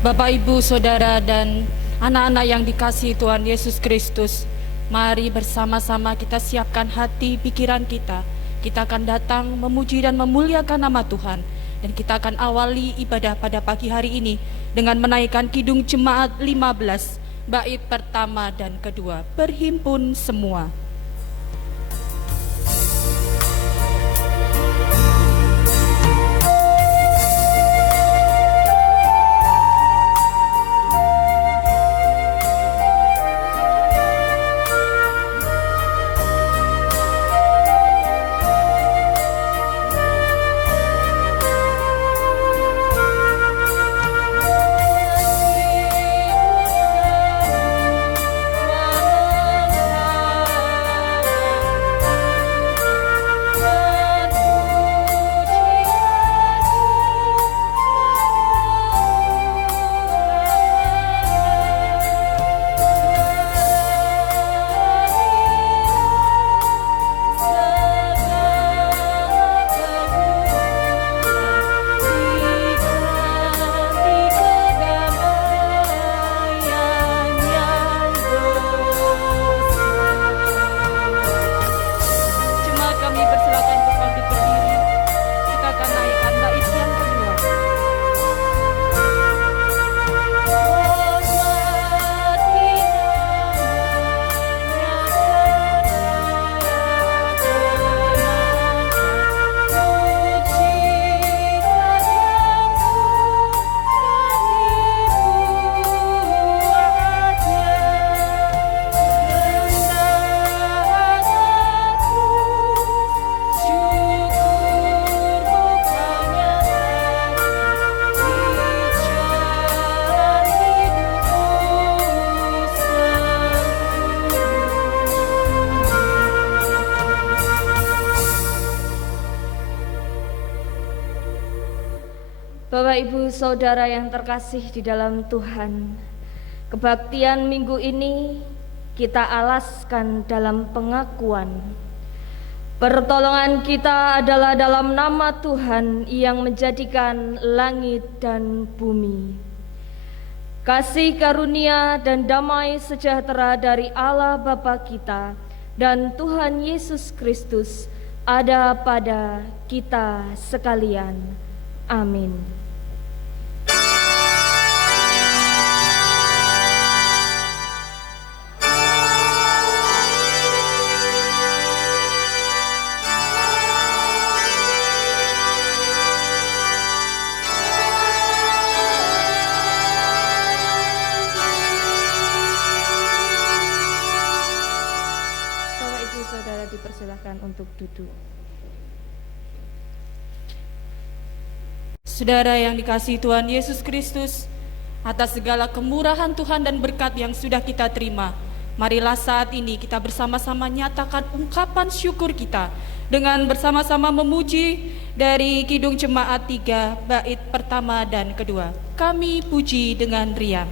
Bapak, Ibu, Saudara, dan anak-anak yang dikasihi Tuhan Yesus Kristus, mari bersama-sama kita siapkan hati, pikiran kita. Kita akan datang memuji dan memuliakan nama Tuhan. Dan kita akan awali ibadah pada pagi hari ini dengan menaikkan Kidung Jemaat 15, bait pertama dan kedua. Berhimpun semua. Bapak, Ibu, Saudara yang terkasih di dalam Tuhan, kebaktian minggu ini kita alaskan dalam pengakuan. Pertolongan kita adalah dalam nama Tuhan yang menjadikan langit dan bumi. Kasih karunia dan damai sejahtera dari Allah Bapa kita dan Tuhan Yesus Kristus ada pada kita sekalian. Amin. Bapak, Ibu, Saudara dipersilakan untuk duduk. Saudara yang dikasihi Tuhan Yesus Kristus, atas segala kemurahan Tuhan dan berkat yang sudah kita terima, marilah saat ini kita bersama-sama nyatakan ungkapan syukur kita dengan bersama-sama memuji dari Kidung Jemaat 3, bait pertama dan kedua. Kami puji dengan riang.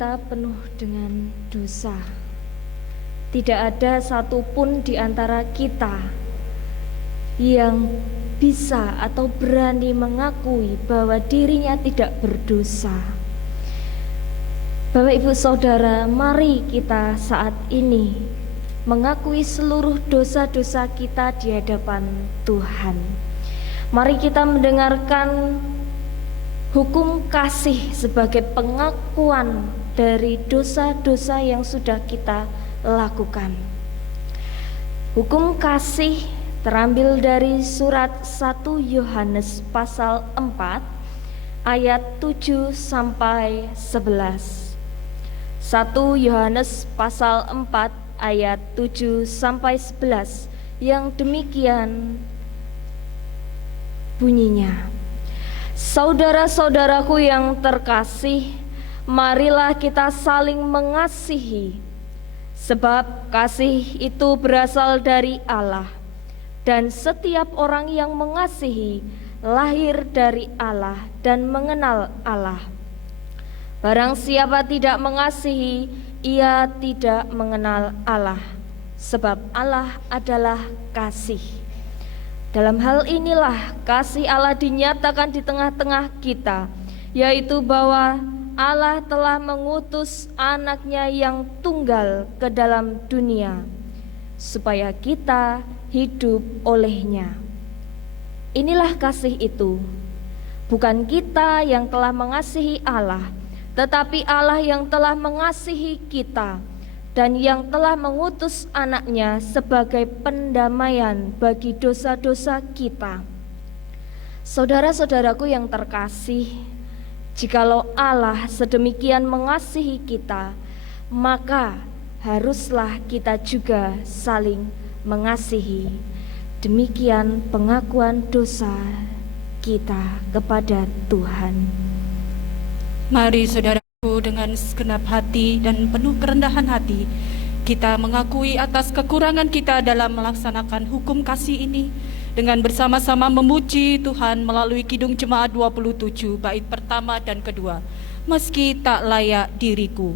kita penuh dengan dosa. Tidak ada satupun di antara kita yang bisa atau berani mengakui bahwa dirinya tidak berdosa. Bapak Ibu Saudara, mari kita saat ini mengakui seluruh dosa-dosa kita di hadapan Tuhan. Mari kita mendengarkan hukum kasih sebagai pengakuan dari dosa-dosa yang sudah kita lakukan. Hukum kasih terambil dari surat 1 Yohanes pasal 4 ayat 7 sampai 11. 1 Yohanes pasal 4 ayat 7 sampai 11 yang demikian bunyinya. Saudara-saudaraku yang terkasih, marilah kita saling mengasihi, sebab kasih itu berasal dari Allah, dan setiap orang yang mengasihi lahir dari Allah dan mengenal Allah. Barang siapa tidak mengasihi, ia tidak mengenal Allah, sebab Allah adalah kasih. Dalam hal inilah kasih Allah dinyatakan di tengah-tengah kita, yaitu bahwa Allah telah mengutus anaknya yang tunggal ke dalam dunia, supaya kita hidup olehnya. Inilah kasih itu, bukan kita yang telah mengasihi Allah, tetapi Allah yang telah mengasihi kita dan yang telah mengutus anaknya sebagai pendamaian bagi dosa-dosa kita. Saudara-saudaraku yang terkasih, jikalau Allah sedemikian mengasihi kita, maka haruslah kita juga saling mengasihi. Demikian pengakuan dosa kita kepada Tuhan. Mari saudaraku, dengan segenap hati dan penuh kerendahan hati, kita mengakui atas kekurangan kita dalam melaksanakan hukum kasih ini, dengan bersama-sama memuji Tuhan melalui Kidung Jemaat 27 bait pertama dan kedua. Meski tak layak diriku.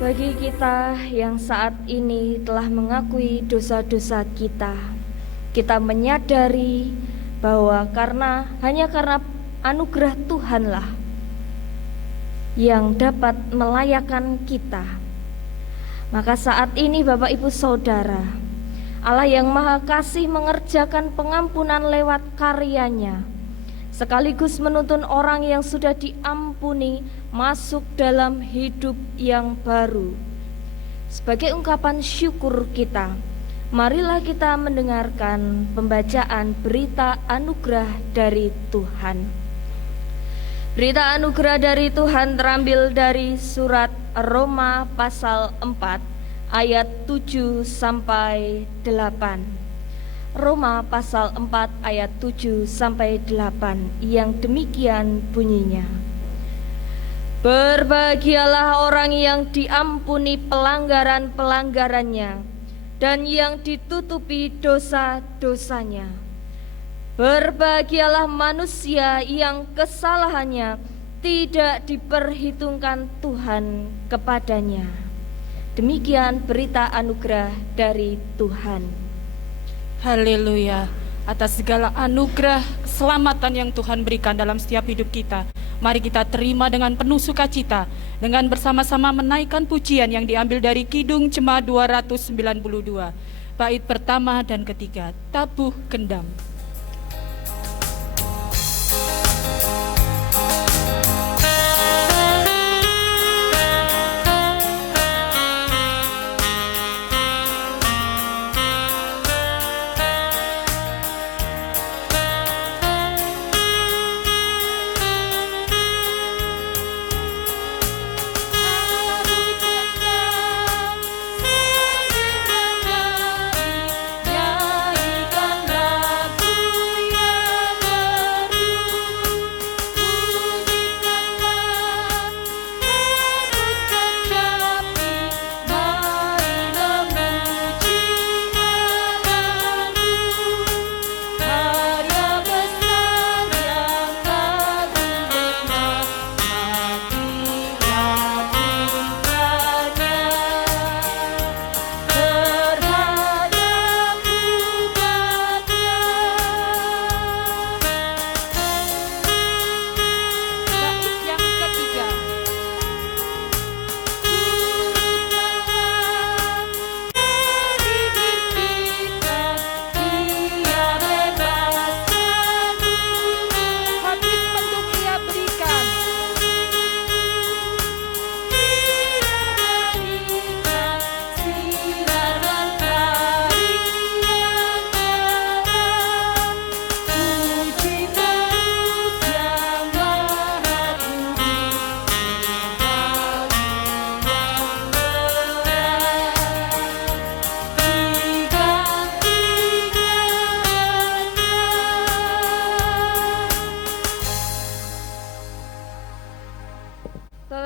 Bagi kita yang saat ini telah mengakui dosa-dosa kita, kita menyadari bahwa hanya karena anugerah Tuhanlah yang dapat melayakkan kita. Maka saat ini Bapak Ibu Saudara, Allah yang Maha Kasih mengerjakan pengampunan lewat karyanya, sekaligus menuntun orang yang sudah diampuni masuk dalam hidup yang baru. Sebagai ungkapan syukur kita, marilah kita mendengarkan pembacaan berita anugerah dari Tuhan. Berita anugerah dari Tuhan terambil dari surat Roma pasal 4 ayat 7 sampai 8. Roma pasal 4 ayat 7 sampai 8 yang demikian bunyinya. Berbahagialah orang yang diampuni pelanggaran-pelanggarannya dan yang ditutupi dosa-dosanya. Berbahagialah manusia yang kesalahannya tidak diperhitungkan Tuhan kepadanya. Demikian berita anugerah dari Tuhan. Haleluya. Atas segala anugerah keselamatan yang Tuhan berikan dalam setiap hidup kita, mari kita terima dengan penuh sukacita, dengan bersama-sama menaikkan pujian yang diambil dari Kidung Jemaat 292, bait pertama dan ketiga, Tabuh Kendang.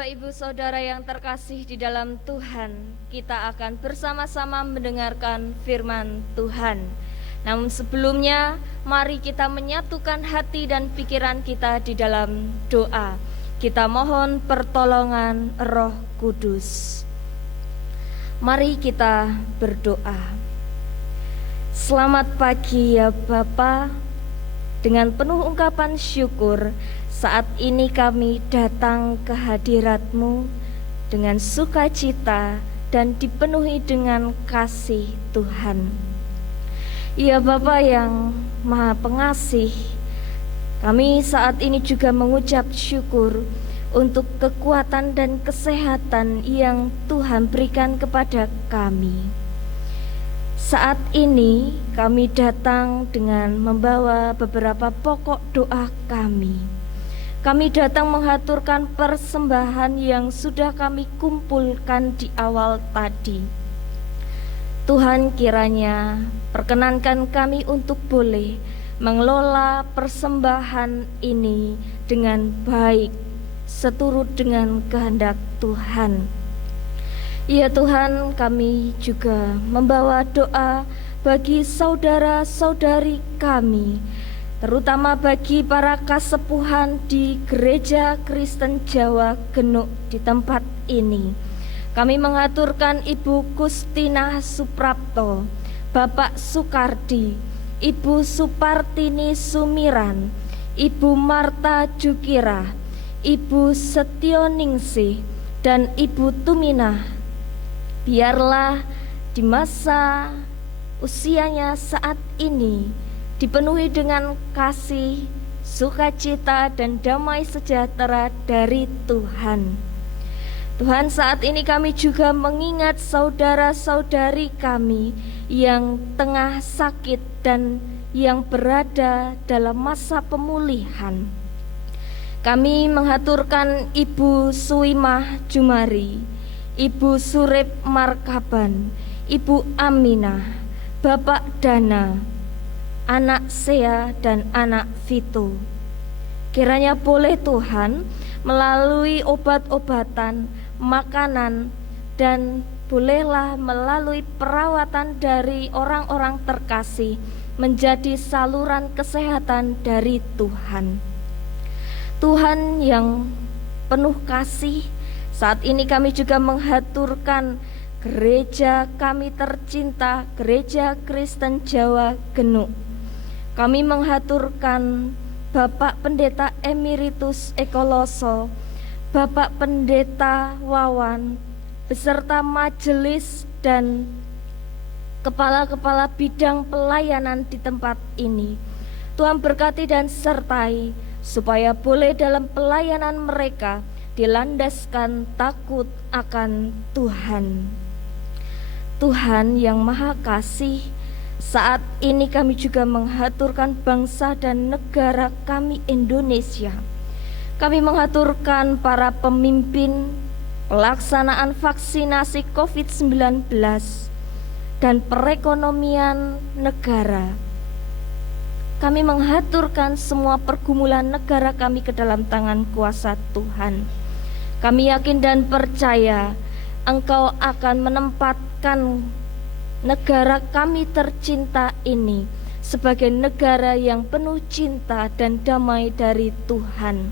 Ibu saudara yang terkasih di dalam Tuhan, kita akan bersama-sama mendengarkan firman Tuhan. Namun sebelumnya, mari kita menyatukan hati dan pikiran kita di dalam doa. Kita mohon pertolongan Roh Kudus. Mari kita berdoa. Selamat pagi ya Bapa. Dengan penuh ungkapan syukur, saat ini kami datang ke hadirat-Mu dengan sukacita dan dipenuhi dengan kasih Tuhan. Ya Bapa yang Maha Pengasih, kami saat ini juga mengucap syukur untuk kekuatan dan kesehatan yang Tuhan berikan kepada kami. Saat ini kami datang dengan membawa beberapa pokok doa kami. Kami datang menghaturkan persembahan yang sudah kami kumpulkan di awal tadi. Tuhan kiranya perkenankan kami untuk boleh mengelola persembahan ini dengan baik, seturut dengan kehendak Tuhan. Ya Tuhan, kami juga membawa doa bagi saudara-saudari kami, terutama bagi para kasepuhan di Gereja Kristen Jawa Genuk di tempat ini. Kami mengaturkan Ibu Kustina Suprapto, Bapak Sukardi, Ibu Supartini Sumiran, Ibu Marta Jukira, Ibu Setioningsi, dan Ibu Tuminah. Biarlah di masa usianya saat ini dipenuhi dengan kasih, sukacita, dan damai sejahtera dari Tuhan. Tuhan, saat ini kami juga mengingat saudara-saudari kami yang tengah sakit dan yang berada dalam masa pemulihan. Kami menghaturkan Ibu Suimah Jumari, Ibu Surip Markaban, Ibu Aminah, Bapak Dana, anak Sea dan anak Vito. Kiranya boleh Tuhan melalui obat-obatan, makanan, dan bolehlah melalui perawatan dari orang-orang terkasih menjadi saluran kesehatan dari Tuhan. Tuhan yang penuh kasih, saat ini kami juga menghaturkan gereja kami tercinta, Gereja Kristen Jawa Genuk. Kami menghaturkan Bapak Pendeta Emeritus Ekoloso, Bapak Pendeta Wawan, beserta majelis dan kepala-kepala bidang pelayanan di tempat ini. Tuhan berkati dan sertai, supaya boleh dalam pelayanan mereka dilandaskan takut akan Tuhan. Tuhan yang Maha Kasih, saat ini kami juga menghaturkan bangsa dan negara kami Indonesia. Kami menghaturkan para pemimpin, pelaksanaan vaksinasi COVID-19, dan perekonomian negara. Kami menghaturkan semua pergumulan negara kami ke dalam tangan kuasa Tuhan. Kami yakin dan percaya Engkau akan menempatkan negara kami tercinta ini sebagai negara yang penuh cinta dan damai dari Tuhan.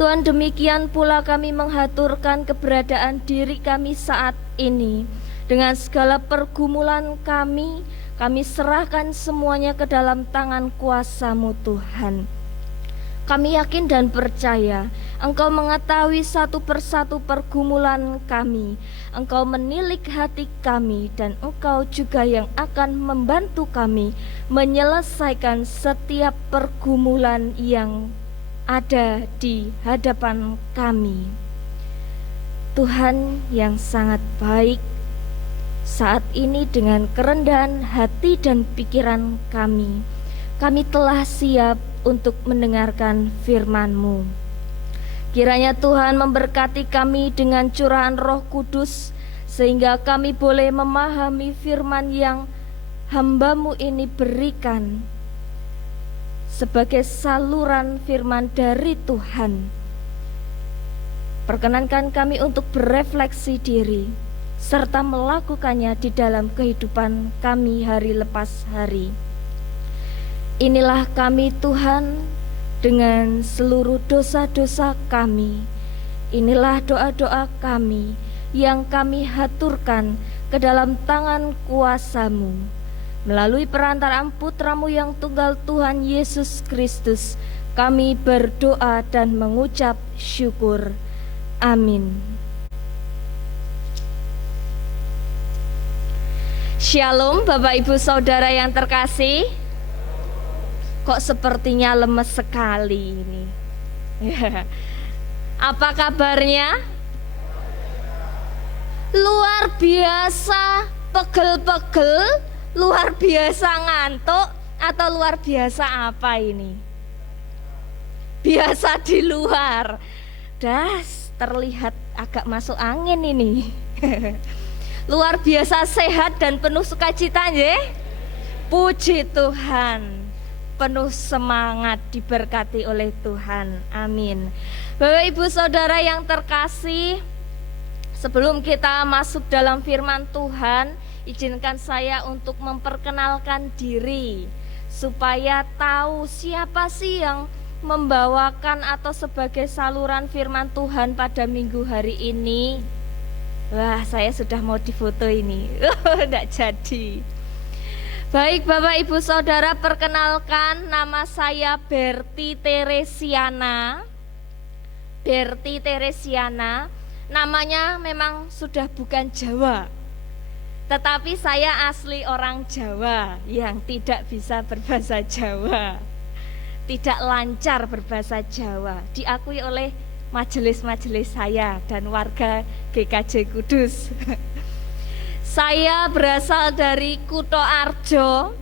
Tuhan, demikian pula kami menghaturkan keberadaan diri kami saat ini. Dengan segala pergumulan kami serahkan semuanya ke dalam tangan kuasa-Mu Tuhan. Kami yakin dan percaya Engkau mengetahui satu persatu pergumulan kami. Engkau menilik hati kami, dan Engkau juga yang akan membantu kami menyelesaikan setiap pergumulan yang ada di hadapan kami. Tuhan yang sangat baik, saat ini dengan kerendahan hati dan pikiran kami telah siap untuk mendengarkan firman-Mu. Kiranya Tuhan memberkati kami dengan curahan Roh Kudus, sehingga kami boleh memahami firman yang hamba-Mu ini berikan sebagai saluran firman dari Tuhan. Perkenankan kami untuk berefleksi diri serta melakukannya di dalam kehidupan kami hari lepas hari. Inilah kami Tuhan, dengan seluruh dosa-dosa kami. Inilah doa-doa kami yang kami haturkan ke dalam tangan kuasa-Mu. Melalui perantaraan Putra-Mu yang tunggal Tuhan Yesus Kristus, kami berdoa dan mengucap syukur. Amin. Shalom Bapak Ibu Saudara yang terkasih. Kok sepertinya lemes sekali ini. Apa kabarnya? Luar biasa pegel-pegel, luar biasa ngantuk, atau luar biasa apa ini? Biasa di luar. Das, terlihat agak masuk angin ini. Luar biasa sehat dan penuh sukacita, nggih? Puji Tuhan. Penuh semangat, diberkati oleh Tuhan. Amin. Bapak Ibu Saudara yang terkasih, sebelum kita masuk dalam firman Tuhan, izinkan saya untuk memperkenalkan diri supaya tahu siapa sih yang membawakan atau sebagai saluran firman Tuhan pada minggu hari ini. Wah, saya sudah mau difoto ini. Tidak jadi. Baik Bapak Ibu Saudara, perkenalkan, nama saya Berti Teresiana. Berti Teresiana, namanya memang sudah bukan Jawa. Tetapi saya asli orang Jawa yang tidak bisa berbahasa Jawa, tidak lancar berbahasa Jawa, diakui oleh majelis-majelis saya dan warga GKJ Kudus. Saya berasal dari Kuto Arjo,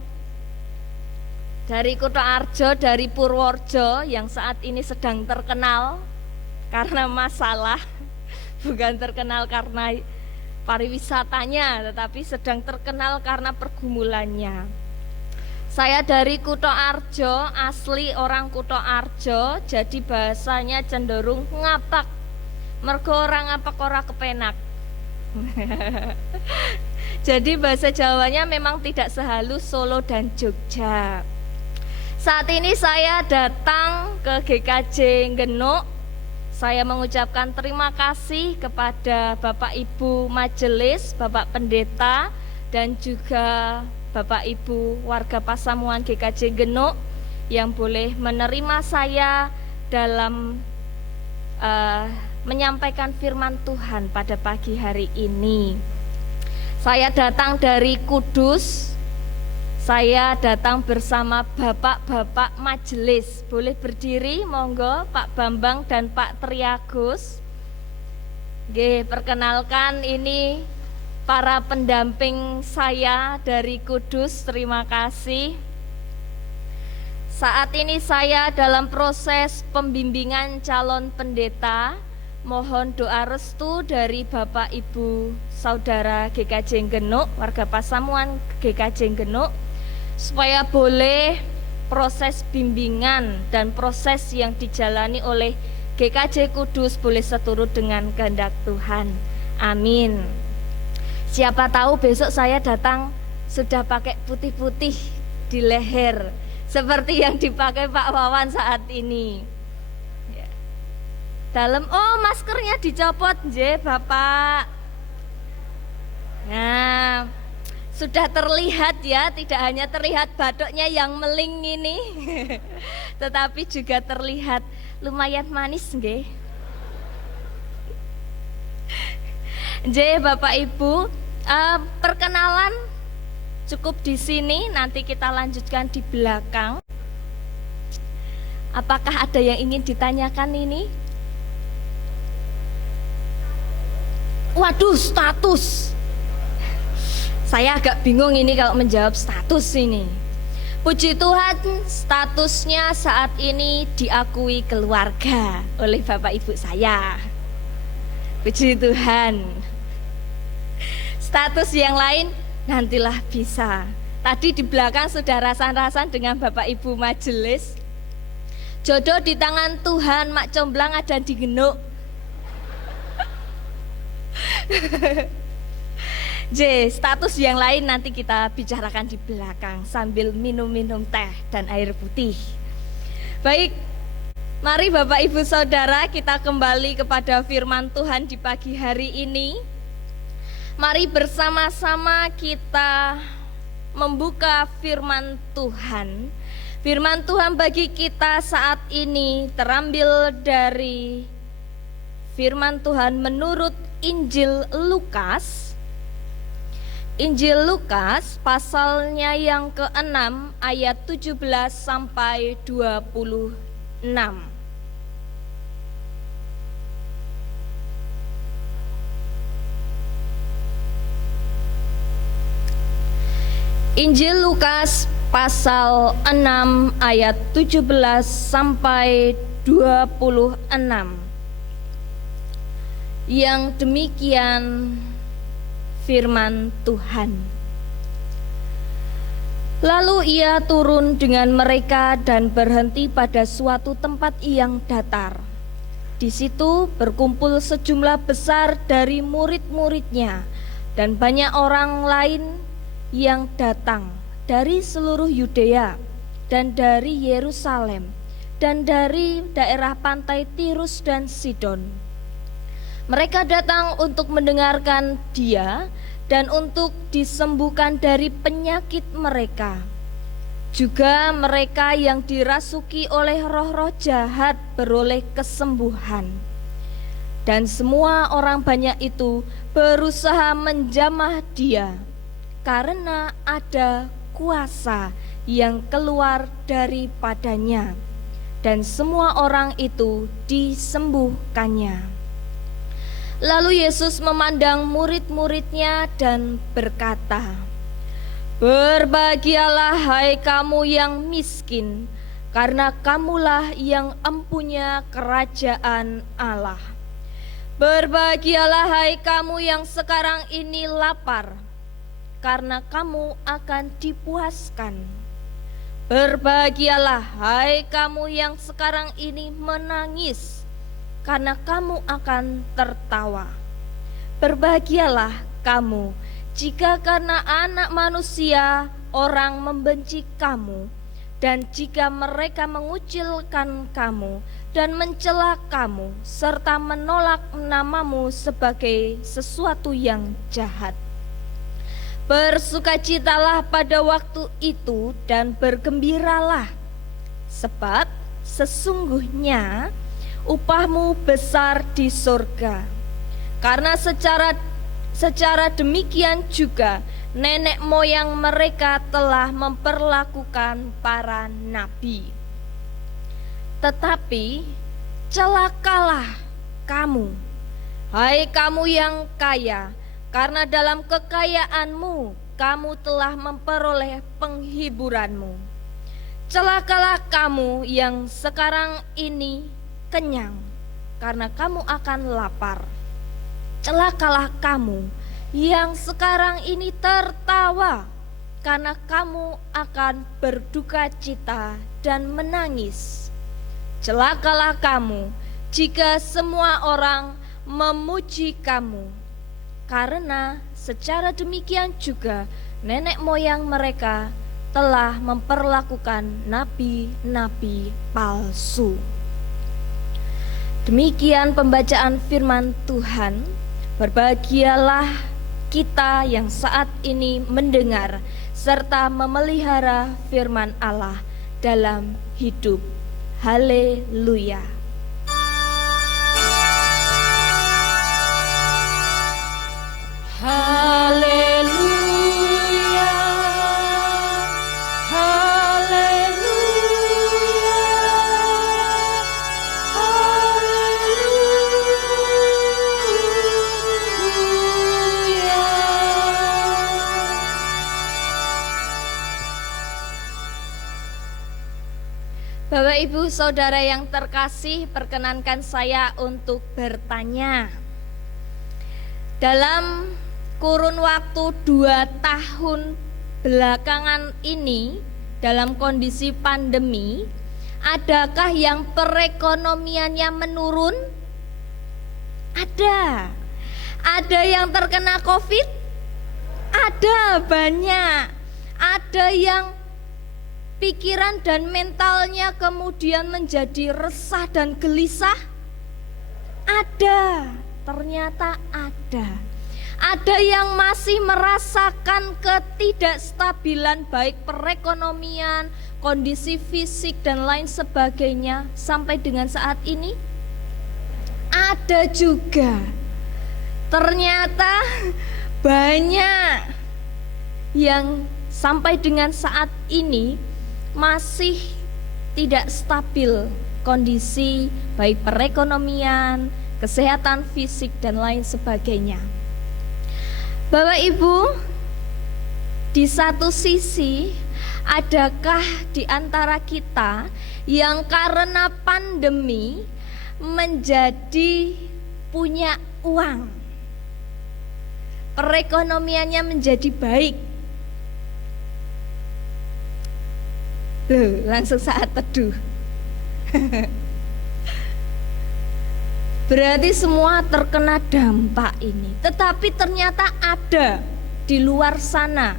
dari Purworejo yang saat ini sedang terkenal karena masalah, bukan terkenal karena pariwisatanya, tetapi sedang terkenal karena pergumulannya. Saya dari Kuto Arjo, asli orang Kuto Arjo, jadi bahasanya cenderung ngapak. Mergo orang ngapak ora kepenak. Jadi bahasa Jawanya memang tidak sehalus Solo dan Jogja. Saat ini saya datang ke GKJ Genuk. Saya mengucapkan terima kasih kepada Bapak Ibu Majelis, Bapak Pendeta, dan juga Bapak Ibu warga Pasamuan GKJ Genuk yang boleh menerima saya dalam menyampaikan firman Tuhan pada pagi hari ini. Saya datang dari Kudus. Saya datang bersama bapak-bapak majelis. Boleh berdiri, monggo Pak Bambang dan Pak Triagus. Nggih, perkenalkan ini para pendamping saya dari Kudus. Terima kasih. Saat ini saya dalam proses pembimbingan calon pendeta. Mohon doa restu dari Bapak Ibu Saudara GKJ Genuk, warga Pasamuan GKJ Genuk, supaya boleh proses bimbingan dan proses yang dijalani oleh GKJ Kudus boleh seturut dengan kehendak Tuhan. Amin. Siapa tahu besok saya datang sudah pakai putih-putih di leher seperti yang dipakai Pak Wawan saat ini. Ya. Dalam, oh maskernya dicopot, nggih Bapak. Nah, sudah terlihat ya, tidak hanya terlihat batuknya yang meling ini, tetapi juga terlihat lumayan manis nggih. Nggih Bapak Ibu, perkenalan cukup di sini, nanti kita lanjutkan di belakang. Apakah ada yang ingin ditanyakan ini? Waduh, status. Saya agak bingung ini kalau menjawab status ini. Puji Tuhan, statusnya saat ini diakui keluarga oleh Bapak Ibu saya. Puji Tuhan. Status yang lain nantilah bisa. Tadi di belakang sudah rasan-rasan dengan Bapak Ibu majelis. Jodoh di tangan Tuhan, Mak Comblang ada di Genuk. Status yang lain nanti kita bicarakan di belakang sambil minum-minum teh dan air putih. Baik, mari Bapak Ibu Saudara kita kembali kepada firman Tuhan di pagi hari ini. Mari bersama-sama kita membuka firman Tuhan. Firman Tuhan bagi kita saat ini terambil dari firman Tuhan menurut Injil Lukas. Injil Lukas pasalnya yang ke-6 ayat 17 sampai 26. Injil Lukas pasal 6 ayat 17 sampai 26. Yang demikian firman Tuhan. Lalu ia turun dengan mereka dan berhenti pada suatu tempat yang datar. Di situ berkumpul sejumlah besar dari murid-muridnya dan banyak orang lain yang datang dari seluruh Yudea dan dari Yerusalem dan dari daerah pantai Tirus dan Sidon. Mereka datang untuk mendengarkan dia dan untuk disembuhkan dari penyakit mereka. Juga mereka yang dirasuki oleh roh-roh jahat beroleh kesembuhan. Dan semua orang banyak itu berusaha menjamah dia, karena ada kuasa yang keluar daripadanya, dan semua orang itu disembuhkannya. Lalu Yesus memandang murid-muridnya dan berkata, "Berbahagialah hai kamu yang miskin, karena kamulah yang empunya kerajaan Allah. Berbahagialah hai kamu yang sekarang ini lapar, karena kamu akan dipuaskan. Berbahagialah hai kamu yang sekarang ini menangis, karena kamu akan tertawa. Berbahagialah kamu jika karena Anak Manusia orang membenci kamu, dan jika mereka mengucilkan kamu dan mencela kamu, serta menolak namamu sebagai sesuatu yang jahat. Bersukacitalah pada waktu itu dan bergembiralah, sebab sesungguhnya upahmu besar di surga. Karena secara demikian juga nenek moyang mereka telah memperlakukan para nabi. Tetapi celakalah kamu, hai kamu yang kaya, karena dalam kekayaanmu kamu telah memperoleh penghiburanmu. Celakalah kamu yang sekarang ini kenyang, karena kamu akan lapar. Celakalah kamu yang sekarang ini tertawa, karena kamu akan berduka cita dan menangis. Celakalah kamu jika semua orang memuji kamu, karena secara demikian juga nenek moyang mereka telah memperlakukan nabi-nabi palsu. Demikian pembacaan firman Tuhan. Berbahagialah kita yang saat ini mendengar serta memelihara firman Allah dalam hidup. Haleluya. Haleluya, haleluya, haleluya. Bapak Ibu Saudara yang terkasih, perkenankan saya untuk bertanya. Dalam kurun waktu 2 tahun belakangan ini, dalam kondisi pandemi, adakah yang perekonomiannya menurun? Ada. Ada yang terkena COVID? Ada, banyak. Ada yang pikiran dan mentalnya kemudian menjadi resah dan gelisah? Ada. Ternyata ada. Ada yang masih merasakan ketidakstabilan baik perekonomian, kondisi fisik dan lain sebagainya sampai dengan saat ini? Ada juga. Ternyata banyak yang sampai dengan saat ini masih tidak stabil kondisi baik perekonomian, kesehatan fisik dan lain sebagainya. Bapak Ibu, di satu sisi adakah di antara kita yang karena pandemi menjadi punya uang, perekonomiannya menjadi baik? Loh, langsung saat teduh. Berarti semua terkena dampak ini. Tetapi ternyata ada di luar sana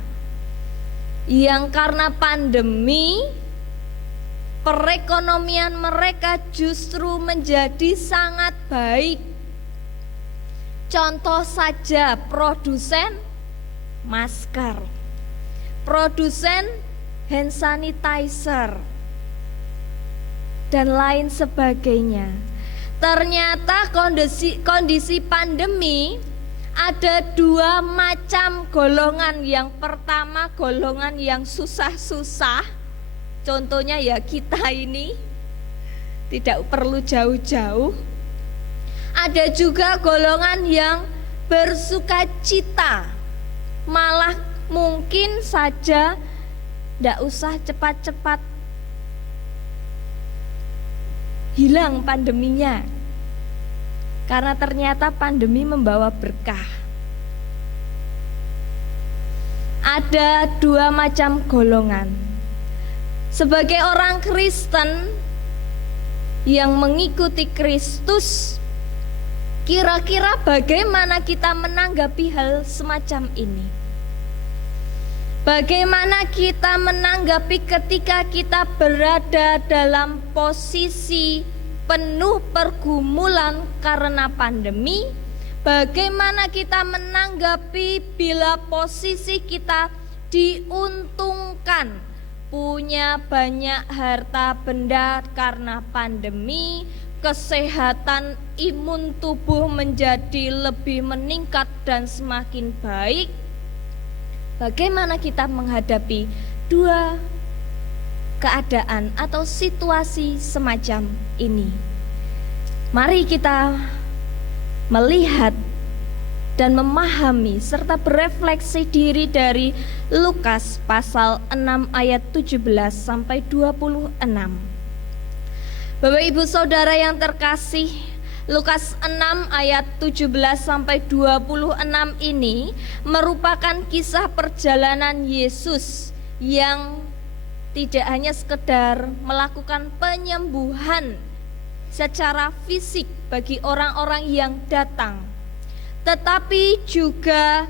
yang karena pandemi perekonomian mereka justru menjadi sangat baik. Contoh saja produsen masker, produsen hand sanitizer dan lain sebagainya. Ternyata kondisi pandemi ada dua macam golongan. Yang pertama golongan yang susah-susah. Contohnya ya kita ini, tidak perlu jauh-jauh. Ada juga golongan yang bersukacita. Malah mungkin saja tidak usah cepat-cepat hilang pandeminya, karena ternyata pandemi membawa berkah. Ada dua macam golongan. Sebagai orang Kristen yang mengikuti Kristus, kira-kira bagaimana kita menanggapi hal semacam ini? Bagaimana kita menanggapi ketika kita berada dalam posisi penuh pergumulan karena pandemi? Bagaimana kita menanggapi bila posisi kita diuntungkan, punya banyak harta benda karena pandemi, kesehatan imun tubuh menjadi lebih meningkat dan semakin baik? Bagaimana kita menghadapi dua keadaan atau situasi semacam ini? Mari kita melihat dan memahami serta berefleksi diri dari Lukas pasal 6 ayat 17 sampai 26. Bapak Ibu Saudara yang terkasih, Lukas 6 ayat 17 sampai 26 ini merupakan kisah perjalanan Yesus yang tidak hanya sekedar melakukan penyembuhan secara fisik bagi orang-orang yang datang, tetapi juga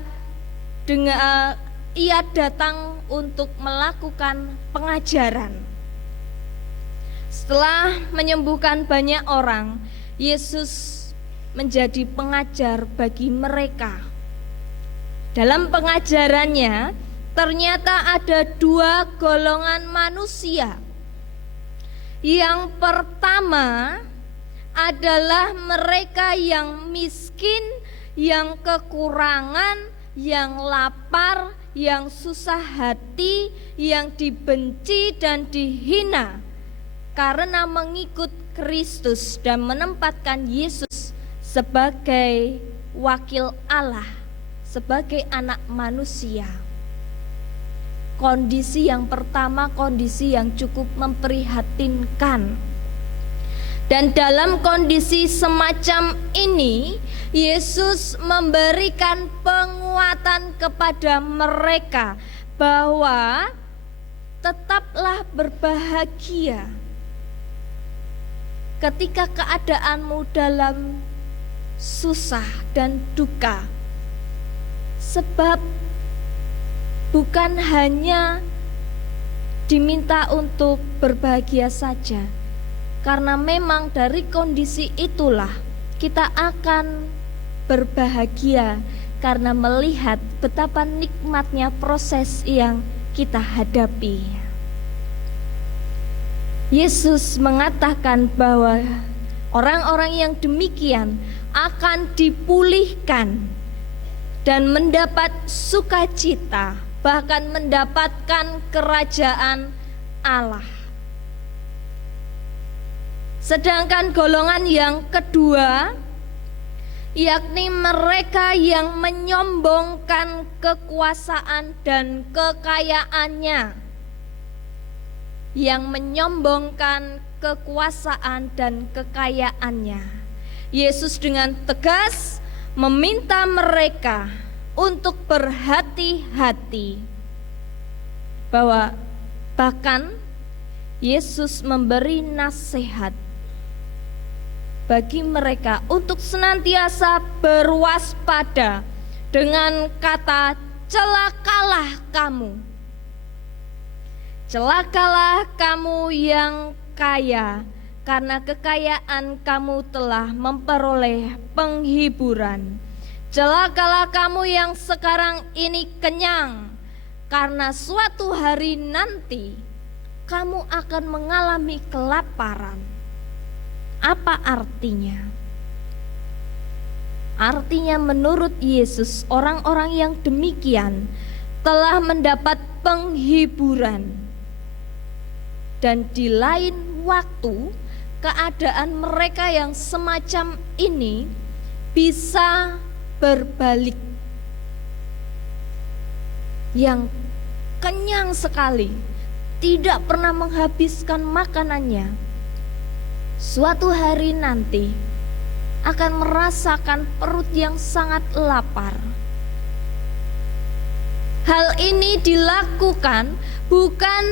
ia datang untuk melakukan pengajaran. Setelah menyembuhkan banyak orang, Yesus menjadi pengajar bagi mereka. Dalam pengajarannya ternyata ada dua golongan manusia. Yang pertama adalah mereka yang miskin, yang kekurangan, yang lapar, yang susah hati, yang dibenci dan dihina karena mengikut Kristus dan menempatkan Yesus sebagai wakil Allah, sebagai anak manusia. Kondisi yang pertama, kondisi yang cukup memprihatinkan. Dan dalam kondisi semacam ini, Yesus memberikan penguatan kepada mereka bahwa tetaplah berbahagia ketika keadaanmu dalam susah dan duka, sebab bukan hanya diminta untuk berbahagia saja, karena memang dari kondisi itulah kita akan berbahagia karena melihat betapa nikmatnya proses yang kita hadapi. Yesus mengatakan bahwa orang-orang yang demikian akan dipulihkan dan mendapat sukacita, bahkan mendapatkan kerajaan Allah. Sedangkan golongan yang kedua, yakni mereka yang menyombongkan kekuasaan dan kekayaannya, yang menyombongkan kekuasaan dan kekayaannya. Yesus dengan tegas meminta mereka untuk berhati-hati, bahwa bahkan Yesus memberi nasihat bagi mereka untuk senantiasa berwaspada dengan kata, celakalah kamu. Celakalah kamu yang kaya, karena kekayaan kamu telah memperoleh penghiburan. Celakalah kamu yang sekarang ini kenyang, karena suatu hari nanti kamu akan mengalami kelaparan. Apa artinya? Artinya menurut Yesus, orang-orang yang demikian telah mendapat penghiburan. Dan di lain waktu, keadaan mereka yang semacam ini bisa berbalik. Yang kenyang sekali, tidak pernah menghabiskan makanannya, suatu hari nanti akan merasakan perut yang sangat lapar. Hal ini dilakukan bukan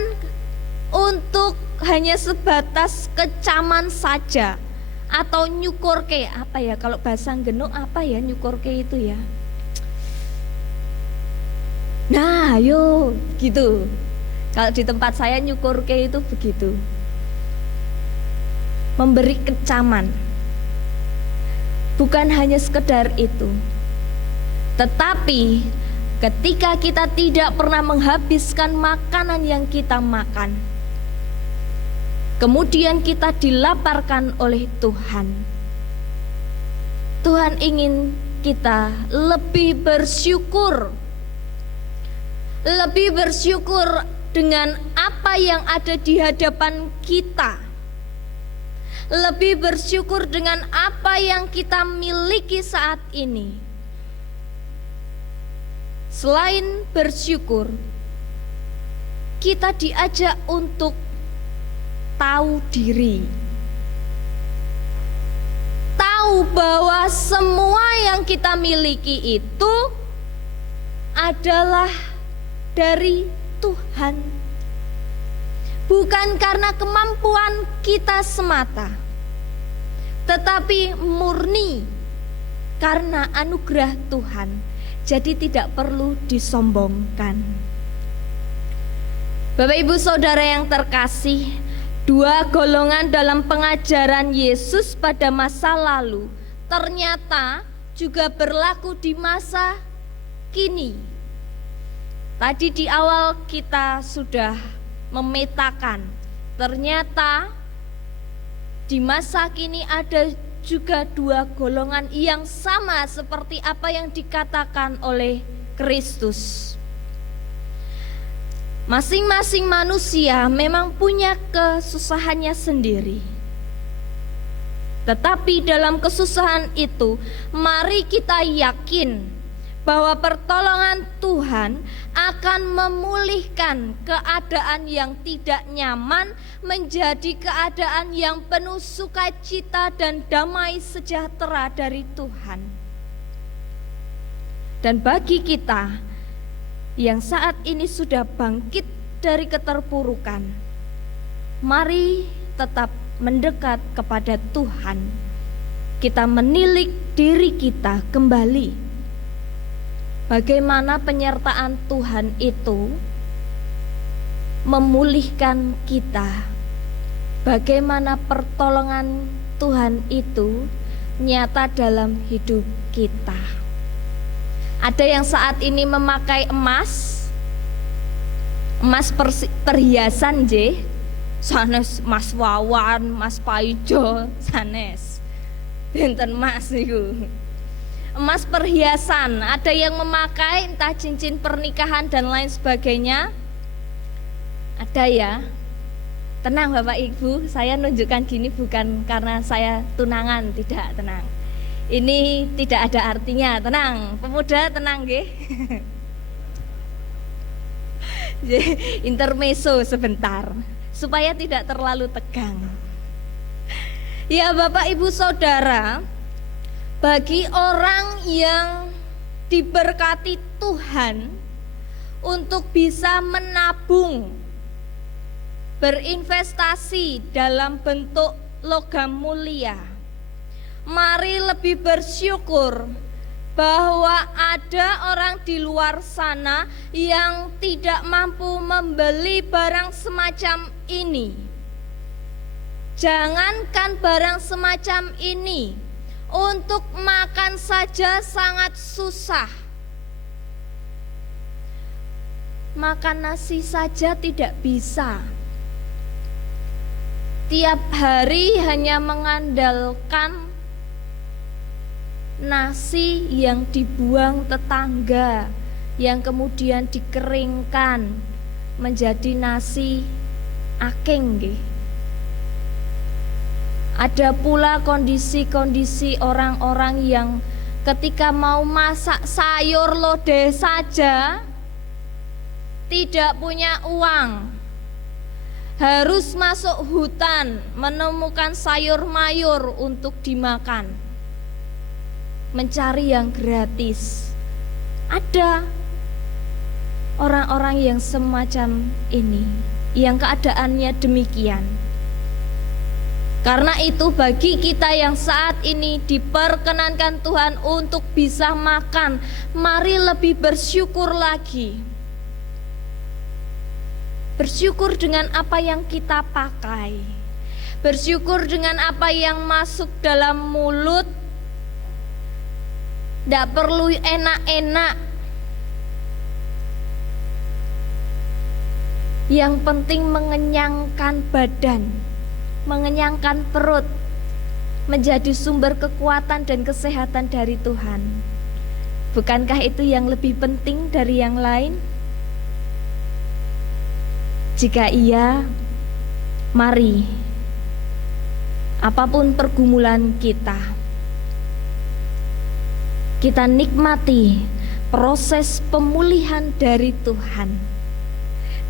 untuk hanya sebatas kecaman saja atau nyukurke, apa ya kalau bahasa Genuk, apa ya nyukurke itu ya. Nah, ayo gitu. Kalau di tempat saya nyukurke itu begitu. Memberi kecaman. Bukan hanya sekedar itu. Tetapi ketika kita tidak pernah menghabiskan makanan yang kita makan, kemudian kita dilaparkan oleh Tuhan. Tuhan ingin kita lebih bersyukur. Lebih bersyukur dengan apa yang ada di hadapan kita. Lebih bersyukur dengan apa yang kita miliki saat ini. Selain bersyukur, kita diajak untuk tahu diri. Tahu bahwa semua yang kita miliki itu adalah dari Tuhan. Bukan karena kemampuan kita semata, tetapi murni karena anugerah Tuhan. Jadi tidak perlu disombongkan. Bapak Ibu Saudara yang terkasih, dua golongan dalam pengajaran Yesus pada masa lalu ternyata juga berlaku di masa kini. Tadi di awal kita sudah memetakan, ternyata di masa kini ada juga dua golongan yang sama seperti apa yang dikatakan oleh Kristus. Masing-masing manusia memang punya kesusahannya sendiri. Tetapi dalam kesusahan itu, mari kita yakin bahwa pertolongan Tuhan akan memulihkan keadaan yang tidak nyaman menjadi keadaan yang penuh sukacita dan damai sejahtera dari Tuhan. Dan bagi kita yang saat ini sudah bangkit dari keterpurukan, mari tetap mendekat kepada Tuhan. Kita menilik diri kita kembali. Bagaimana penyertaan Tuhan itu memulihkan kita. Bagaimana pertolongan Tuhan itu nyata dalam hidup kita. Ada yang saat ini memakai emas perhiasan sanes Mas Wawan, Mas Paijo, sanes benten mas niku. Emas perhiasan, ada yang memakai entah cincin pernikahan dan lain sebagainya. Ada ya. Tenang Bapak Ibu, saya nunjukkan gini bukan karena saya tunangan, tidak, tenang. Ini tidak ada artinya, tenang. Pemuda tenang nggih. Intermezzo sebentar supaya tidak terlalu tegang. Ya Bapak Ibu Saudara, bagi orang yang diberkati Tuhan untuk bisa menabung, berinvestasi dalam bentuk logam mulia, mari lebih bersyukur bahwa ada orang di luar sana yang tidak mampu membeli barang semacam ini. Jangankan barang semacam ini, untuk makan saja sangat susah. Makan nasi saja tidak bisa. Tiap hari hanya mengandalkan nasi yang dibuang tetangga, yang kemudian dikeringkan menjadi nasi aking nggih. Ada pula kondisi-kondisi orang-orang yang ketika mau masak sayur lodeh saja tidak punya uang, harus masuk hutan menemukan sayur mayur untuk dimakan, mencari yang gratis. Ada orang-orang yang semacam ini, yang keadaannya demikian. Karena itu bagi kita yang saat ini diperkenankan Tuhan untuk bisa makan, mari lebih bersyukur lagi. Bersyukur dengan apa yang kita pakai, bersyukur dengan apa yang masuk dalam mulut. Tidak perlu enak-enak, yang penting mengenyangkan badan, mengenyangkan perut, menjadi sumber kekuatan dan kesehatan dari Tuhan. Bukankah itu yang lebih penting dari yang lain? Jika iya, mari, apapun pergumulan kita nikmati proses pemulihan dari Tuhan.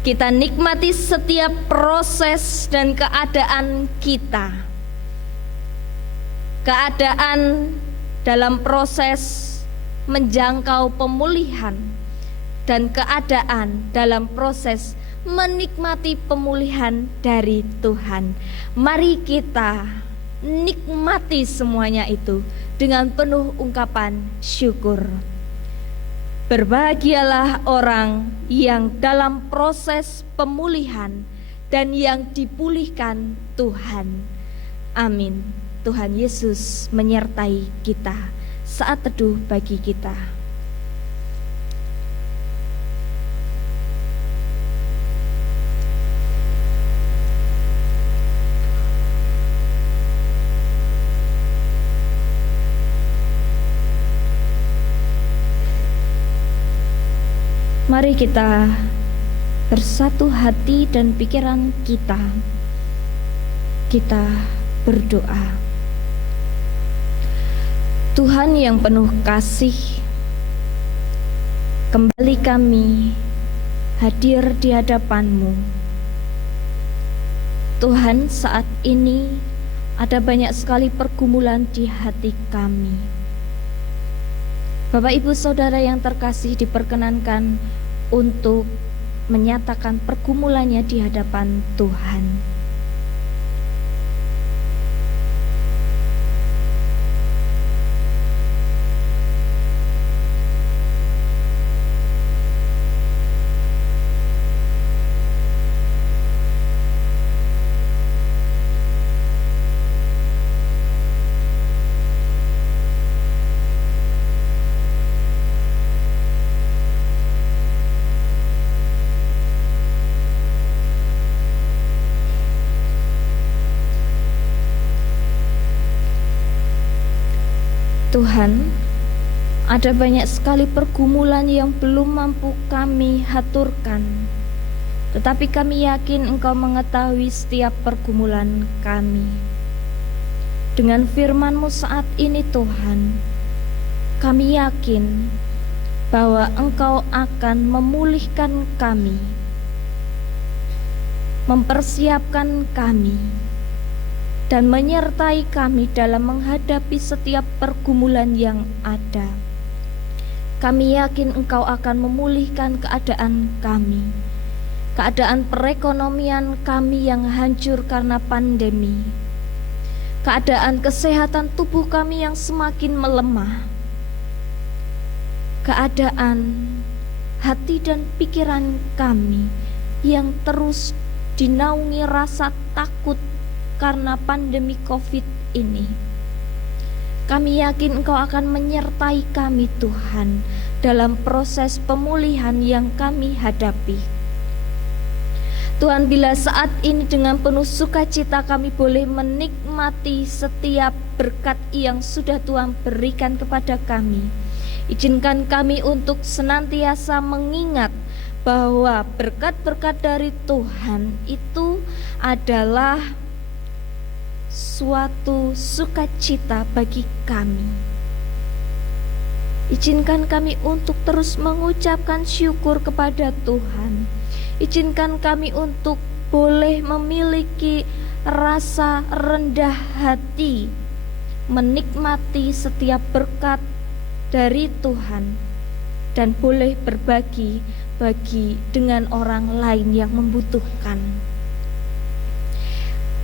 Kita nikmati setiap proses dan keadaan kita. Keadaan dalam proses menjangkau pemulihan dan keadaan dalam proses menikmati pemulihan dari Tuhan. Mari kita nikmati semuanya itu dengan penuh ungkapan syukur. Berbahagialah orang yang dalam proses pemulihan dan yang dipulihkan Tuhan. Amin. Tuhan Yesus menyertai kita saat teduh bagi kita. Mari kita bersatu hati dan pikiran kita. Kita berdoa. Tuhan yang penuh kasih, kembali kami hadir di hadapan-Mu. Tuhan, saat ini ada banyak sekali pergumulan di hati kami. Bapak Ibu Saudara yang terkasih diperkenankan untuk menyatakan pergumulannya di hadapan Tuhan. Tuhan, ada banyak sekali pergumulan yang belum mampu kami haturkan, tetapi kami yakin Engkau mengetahui setiap pergumulan kami. Dengan firman-Mu saat ini Tuhan, kami yakin bahwa Engkau akan memulihkan kami, mempersiapkan kami, dan menyertai kami dalam menghadapi setiap pergumulan yang ada. Kami yakin Engkau akan memulihkan keadaan kami, keadaan perekonomian kami yang hancur karena pandemi, keadaan kesehatan tubuh kami yang semakin melemah, keadaan hati dan pikiran kami yang terus dinaungi rasa takut karena pandemi COVID ini. Kami yakin Engkau akan menyertai kami Tuhan dalam proses pemulihan yang kami hadapi. Tuhan, bila saat ini dengan penuh sukacita kami boleh menikmati setiap berkat yang sudah Tuhan berikan kepada kami, izinkan kami untuk senantiasa mengingat bahwa berkat-berkat dari Tuhan itu adalah suatu sukacita bagi kami. Izinkan kami untuk terus mengucapkan syukur kepada Tuhan. Izinkan kami untuk boleh memiliki rasa rendah hati, menikmati setiap berkat dari Tuhan, dan boleh berbagi dengan orang lain yang membutuhkan.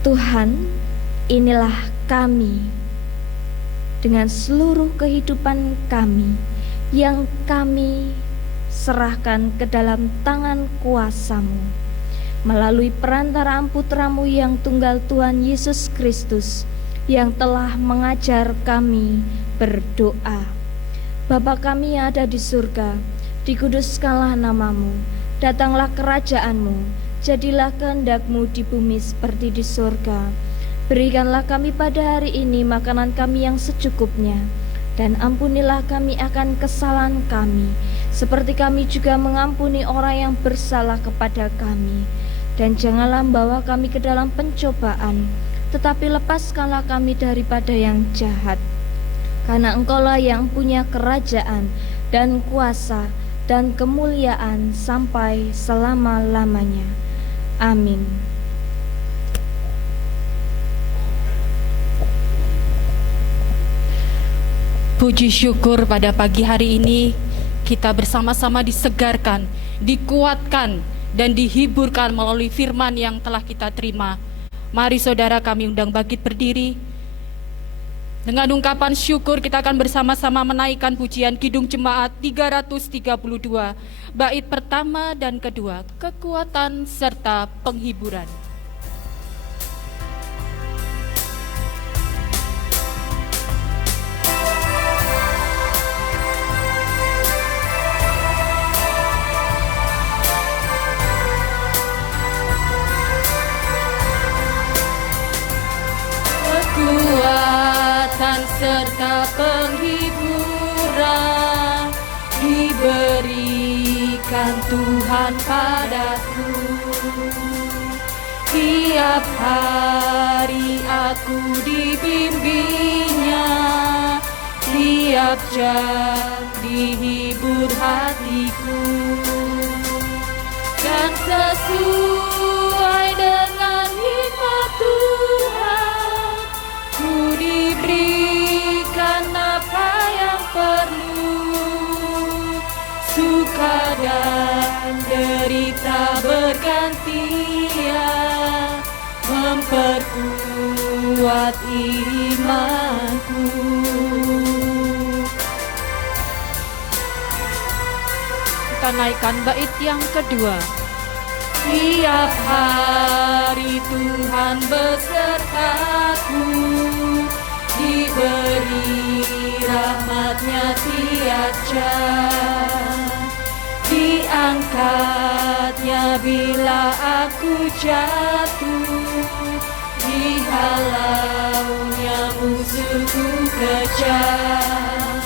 Tuhan, inilah kami dengan seluruh kehidupan kami yang kami serahkan ke dalam tangan kuasa-Mu melalui perantaraan Putra-Mu yang tunggal, Tuhan Yesus Kristus, yang telah mengajar kami berdoa. Bapa kami yang ada di surga, dikuduskanlah nama-Mu, datanglah kerajaan-Mu, jadilah kehendak-Mu di bumi seperti di surga. Berikanlah kami pada hari ini makanan kami yang secukupnya, dan ampunilah kami akan kesalahan kami, seperti kami juga mengampuni orang yang bersalah kepada kami. Dan janganlah membawa kami ke dalam pencobaan, tetapi lepaskanlah kami daripada yang jahat. Karena Engkaulah yang punya kerajaan dan kuasa dan kemuliaan sampai selama-lamanya. Amin. Puji syukur pada pagi hari ini kita bersama-sama disegarkan, dikuatkan, dan dihiburkan melalui firman yang telah kita terima. Mari saudara, kami undang bangkit berdiri. Dengan ungkapan syukur kita akan bersama-sama menaikkan pujian Kidung Jemaat 332, bait pertama dan kedua, kekuatan serta penghiburan. Kekuatan serta penghiburan diberikan Tuhan padaku. Tiap hari aku dibimbingnya, tiap jam dihibur hatiku, dan sesuai dengan hikmat Tuhan, ku diberikan apa yang perlu. Suka dan derita bergantian memperkuat imanku. Kita naikkan bait yang kedua. Tiap hari Tuhan besertaku, diberi rahmat-Nya tiap jam, diangkat-Nya bila aku jatuh, dihalau-Nya musuhku kejam.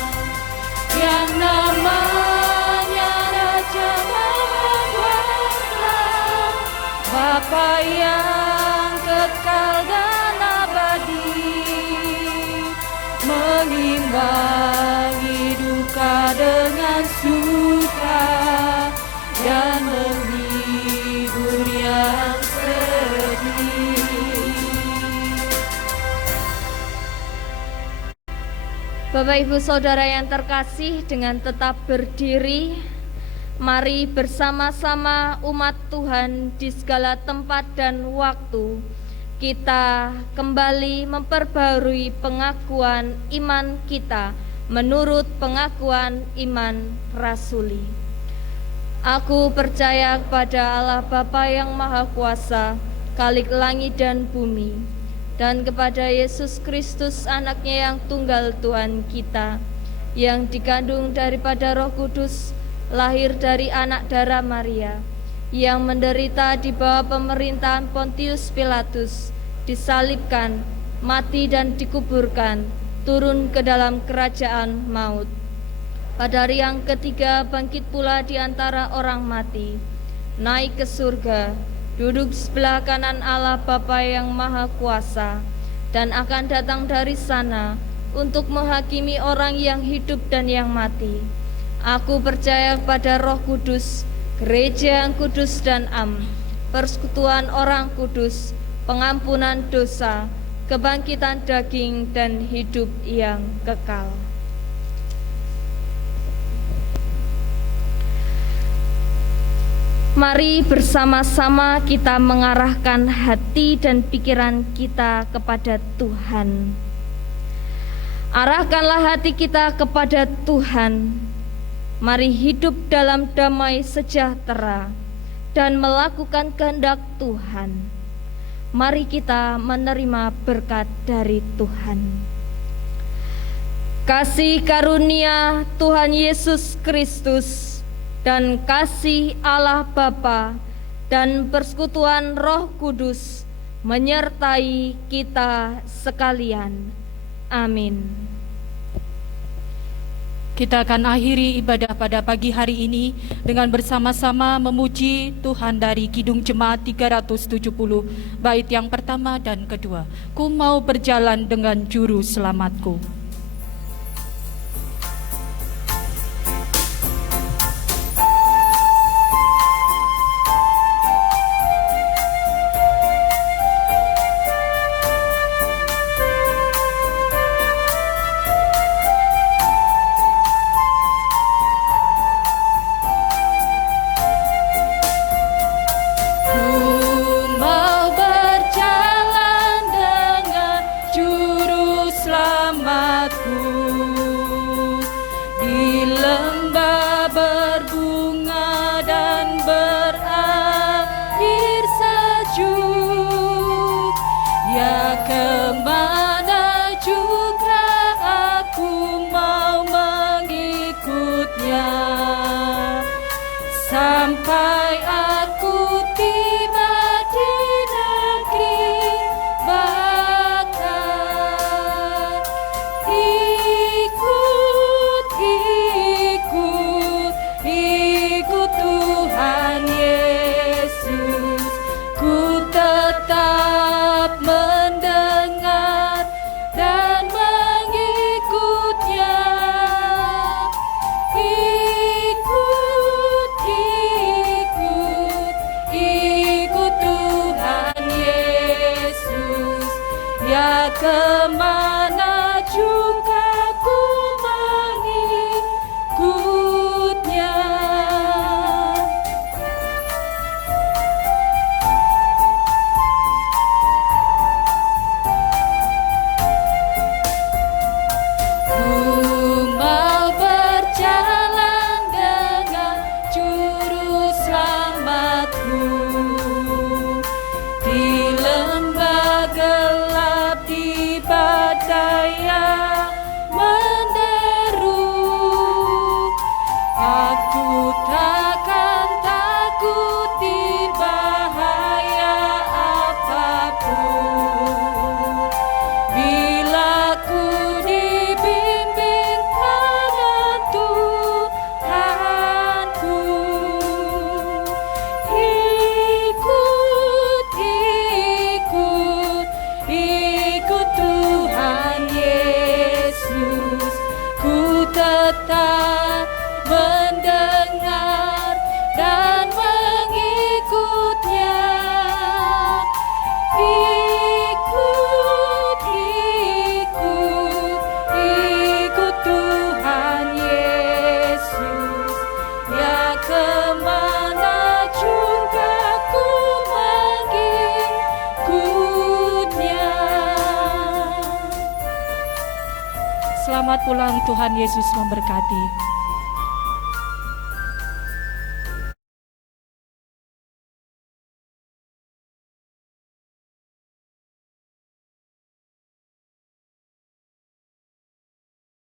Yang namanya Raja Maha Kuasa, Bapa yang kekal dan abadi, mengimbangi duka dengan suka dan menghibur yang sedih. Bapak Ibu Saudara yang terkasih, dengan tetap berdiri, mari bersama-sama umat Tuhan di segala tempat dan waktu kita kembali memperbarui pengakuan iman kita menurut pengakuan iman rasuli. Aku percaya kepada Allah Bapa yang Maha Kuasa, Khalik langit dan bumi, dan kepada Yesus Kristus anaknya yang tunggal Tuhan kita, yang dikandung daripada Roh Kudus, lahir dari anak darah Maria, yang menderita di bawah pemerintahan Pontius Pilatus, disalibkan, mati dan dikuburkan, turun ke dalam kerajaan maut. Pada hari yang ketiga bangkit pula di antara orang mati, naik ke surga, duduk sebelah kanan Allah Bapa yang Maha Kuasa, dan akan datang dari sana untuk menghakimi orang yang hidup dan yang mati. Aku percaya pada Roh Kudus, gereja yang kudus dan am, persekutuan orang kudus, pengampunan dosa, kebangkitan daging dan hidup yang kekal. Mari bersama-sama kita mengarahkan hati dan pikiran kita kepada Tuhan. Arahkanlah hati kita kepada Tuhan. Mari hidup dalam damai sejahtera dan melakukan kehendak Tuhan. Mari kita menerima berkat dari Tuhan. Kasih karunia Tuhan Yesus Kristus dan kasih Allah Bapa dan persekutuan Roh Kudus menyertai kita sekalian. Amin. Kita akan akhiri ibadah pada pagi hari ini dengan bersama-sama memuji Tuhan dari Kidung Jemaat 370, bait yang pertama dan kedua. Ku mau berjalan dengan juru selamatku. Sampai aku tiba di negeri bakar. Ikut Tuhan Yesus. Ku tetap mendengar dan mengikutnya. Ikut Tuhan Yesus, ya kemana juga ku mengikutnya. Ku mau berjalan dengan juru selamatku. Di lembah gelap, di badai yang menderu, aku takkan takut di bahaya apapun. Bila ku dibimbing tangan Tuhanku, ikut Tuhan Yesus. Ku tetap mendengar dan mengikutnya. Ikut Tuhan Yesus, ya kemana juga ku mengikutnya. Selamat pulang, Tuhan Yesus memberkati.